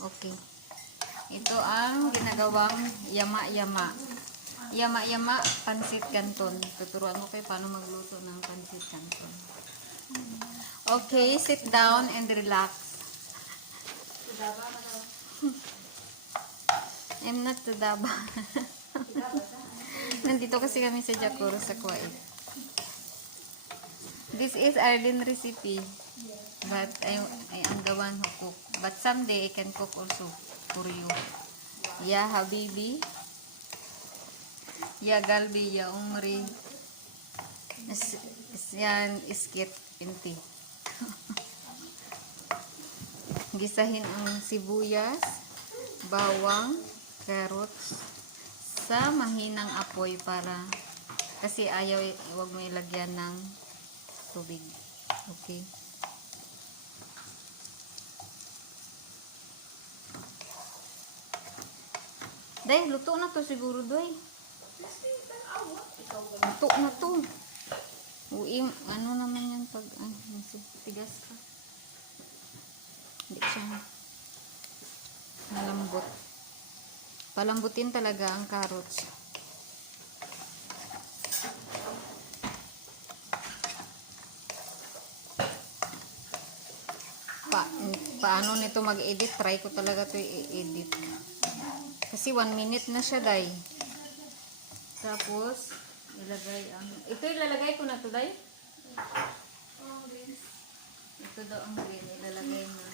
Okay. Ito ang ginagawang yama-yama. Yama-yama, pansit canton. Tuturuan ko kayo paano magluto ng pansit canton. Okay, sit down and relax. I'm not tudaba. Nandito kasi kami sa Jacoro sa Kuwait. This is Arlene recipe. But I am the one who cook. But someday I can cook also for you. Ya habibi. Ya galbi, ya umri. Yan iskit inti. Gisahin ang sibuyas, bawang, carrots sa mahinang apoy para kasi ayaw, wag mo ilagyan ng tubig. Okay. Day, luto na to siguro, doy. Luto na to. Uy, ano naman yan pag, tigas ka. Hindi siya malambot. Palambutin talaga ang carrots. Paano nito mag-edit? Try ko talaga to i-edit. Kasi 1 minute na siya, day. Tapos, ilagay ang... Ito ilalagay ko na to, day? Ito daw ang green. Ilalagay na.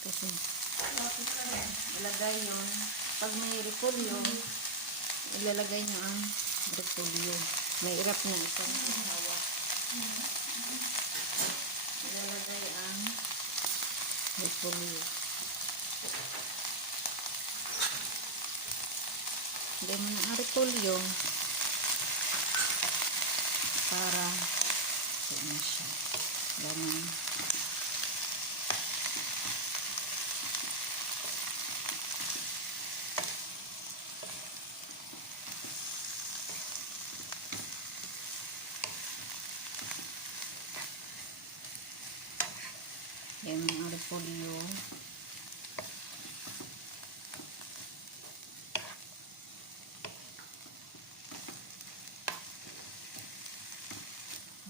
Kasi, ilagay yun. Pag may repolyo, ilalagay nyo ang repolyo. May irap na isang hawa. Ilalagay ang repolyo. Lagay mo na ang repolyo para na siya. Ganun. Yan ang repolyo.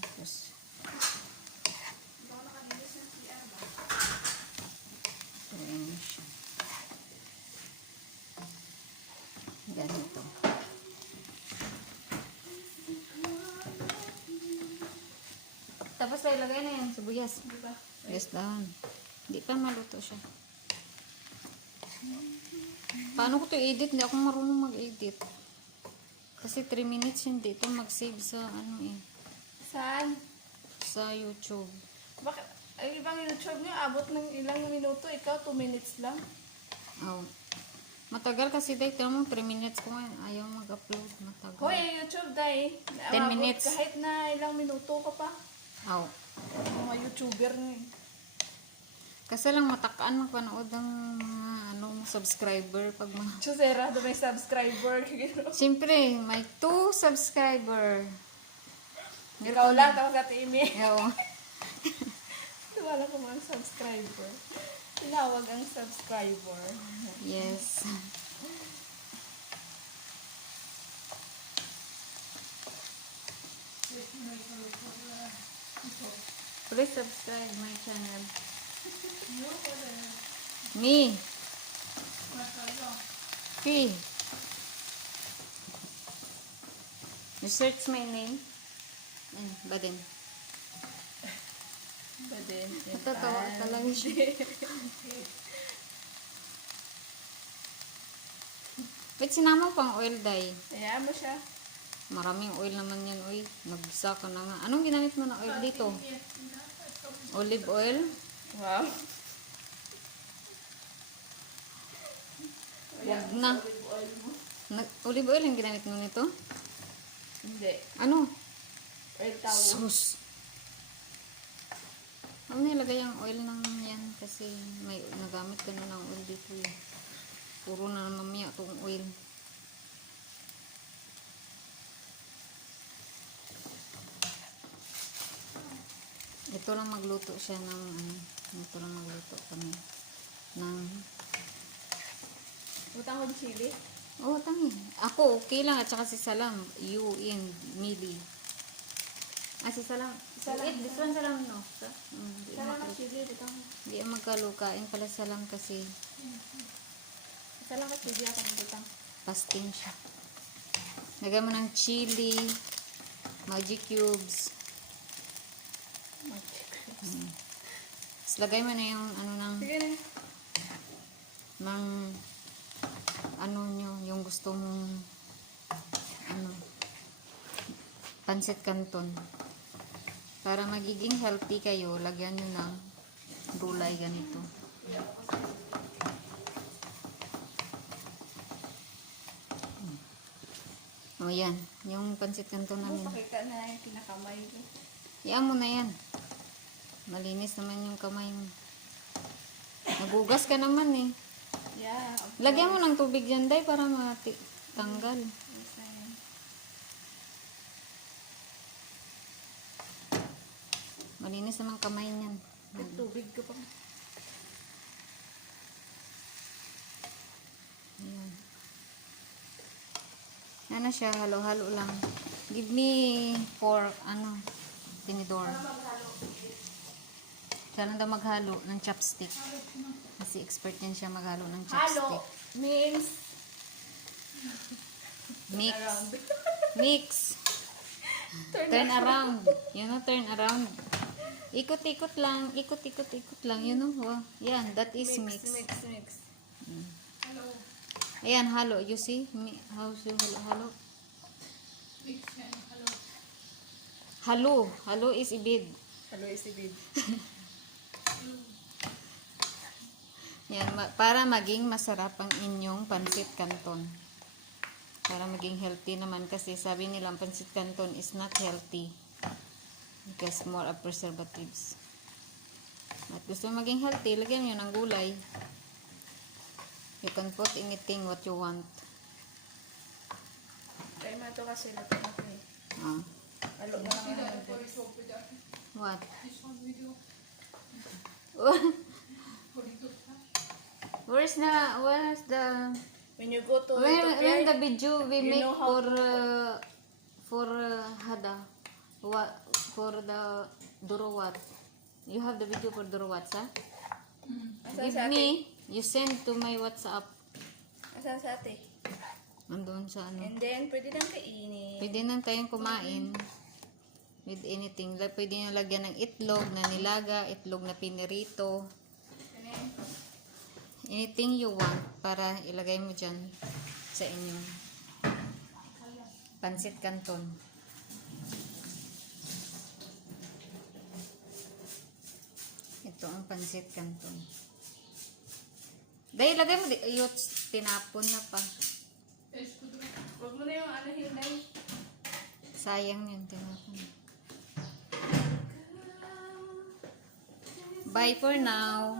Tapos ayan siya. Ganito. Tapos ilagay na yung sibuyas. Diba? Yes, dahan. Hindi pa maluto siya. Paano ko to edit? Hindi ako marunong mag-edit. Kasi 3 minutes hindi ito mag-save sa ano eh. Saan? Sa YouTube. Bakit? Ay, ibang YouTube nyo, abot ng ilang minuto. Ikaw, 2 minutes lang. Oh. Matagal kasi dahil mo 3 minutes ko ngayon. Ayaw mag-upload. Matagal. Hoy, YouTube dahil. 10 minutes. Kahit na ilang minuto ka pa. Oh. Mga YouTuber nyo eh. Kasi lang matakaan magpanood ng mga subscriber pag mga... Chusera, may subscriber. Siyempre, may 2 subscriber. Ikaw lang, tapos Ate Imi. Oo. Wala ko mga subscriber. Tinawag ang subscriber. Yes. Please subscribe my channel. Me. P. You search my name. Badin. Badin. Natatawa ka lang siya. Wait, sinama mo pang oil dye. Ayan mo siya. Maraming oil naman yan, oil. Nagsa ka na nga. Anong ginamit mo na oil dito? Olive oil? Wow. Wag na. Olive oil yung ginamit mo nito? Hindi. Ano? Oil towel. Sus. Ang nilagay ang oil ng yan kasi may nagamit ka na ng oil dito eh. Puro na mamaya itong oil. Ito lang magluto siya ng ano. Ito lang magluto kami ng Utang ko chili. oh, tangi. Ako, okay lang. At saka si Salam. You and Millie. Ah, si Salam. Salam. This one Salam, no? Di Salamat chili. Utang ko. Di magkalukain pala Salam kasi Salamat chili ako ng utang. fasting siya. Lagyan mo ng chili, magic cubes. Tapos lagay mo na yung ano Sige na. ng ano nyo, yung gusto mong ano, pancit canton. Para magiging healthy kayo, lagyan nyo ng gulay ganito. O yan, yung pancit canton namin. Pakita na yung kinakamay ko. Iyan mo na yan. Malinis naman yung kamay mo. Nagugas ka naman eh. Yeah. Lagyan mo ng tubig dyan, Day, para matanggal. Malinis naman kamay niyan. Tubig ko pa. Ayan. Yan na siya, halo-halo lang. Give me tinidor. Siya lang daw maghalo ng chopstick. Kasi expert yan siya maghalo ng chopstick. Halo means Mix. around. Mix. Turn around. You know, turn around. Ikot-ikot lang. Ikot-ikot-ikot lang. You know, wow. Yan, that is mix. Mix. Hello. Ayan, halo. You see? How's yung halo? Mix yan. Hello. Halo. Halo is ibid. Hello, isibid. Yan, para maging masarap ang inyong pancit canton. Para maging healthy naman kasi sabi nila ang pancit canton is not healthy because more of preservatives. At gusto mo maging healthy, lagyan nyo ng gulay. You can put anything what you want. Kaya mo ito kasi luto na ito eh. Ah. Halo na lang ang What? Where's the When you go to when the video we you make know how for Hada for the Durowat. You have the video for Durowat, ha? Asan Give sa ate? me, you send to my WhatsApp. Asan sa ate? Nandun sa ano. And then, pwede nang kainin. Pwede na tayong kumain with anything. Pwede nyo lagyan ng itlog na nilaga, itlog na pinirito. Anything you want para ilagay mo dyan sa inyong pancit canton. Ito ang pancit canton. Dahil lagay mo, tinapon na pa. Huwag mo na yung ano hinday. Sayang yun, tinapon. Bye for now.